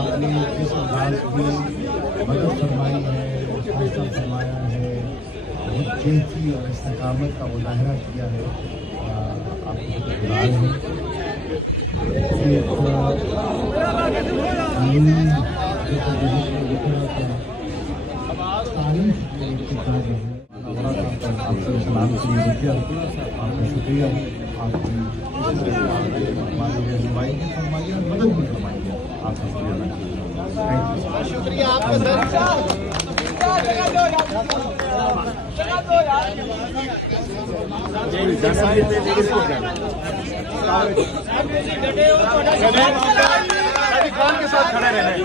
आपने इस अभ्यास की मदद फरमाई है, हौसला फरमाया है, जिद्दी और इस्तिकामत का मुजाहरा किया है। आपको शुक्रगुजार हैं। आपका सलाम के लिए रुकिया, आपका शुक्रिया। आपकी रहनुमाई भी फरमाई और मदद भी फरमाई है। आपका शुक्रिया आपका सर। के साथ खड़े रहना है।